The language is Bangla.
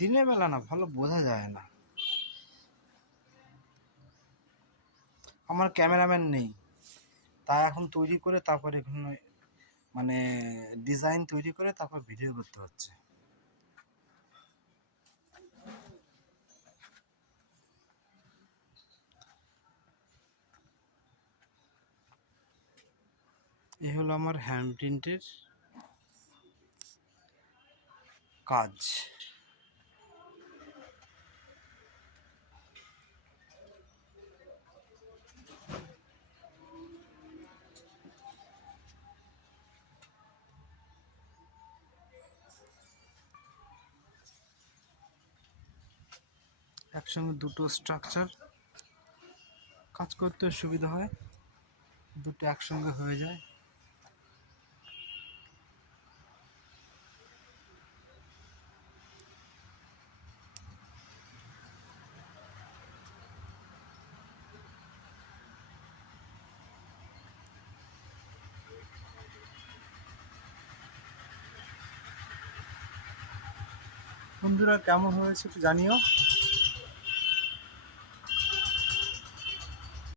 দিনের বেলা না ভালো বোঝা যায় না, আমার ক্যামেরাম্যান নেই, তাই এখন তৈরি করে তারপর এখানে মানে ডিজাইন তৈরি করে তারপর ভিডিও করতে হচ্ছে। এই হলো আমার হ্যান্ড প্রিন্টের কাজ। একসঙ্গে দুটো স্ট্রাকচার কাজ করতে সুবিধা হয়, দুটো একসঙ্গে হয়ে যায়। বন্ধুরা কেমন হয়েছে একটু জানিও।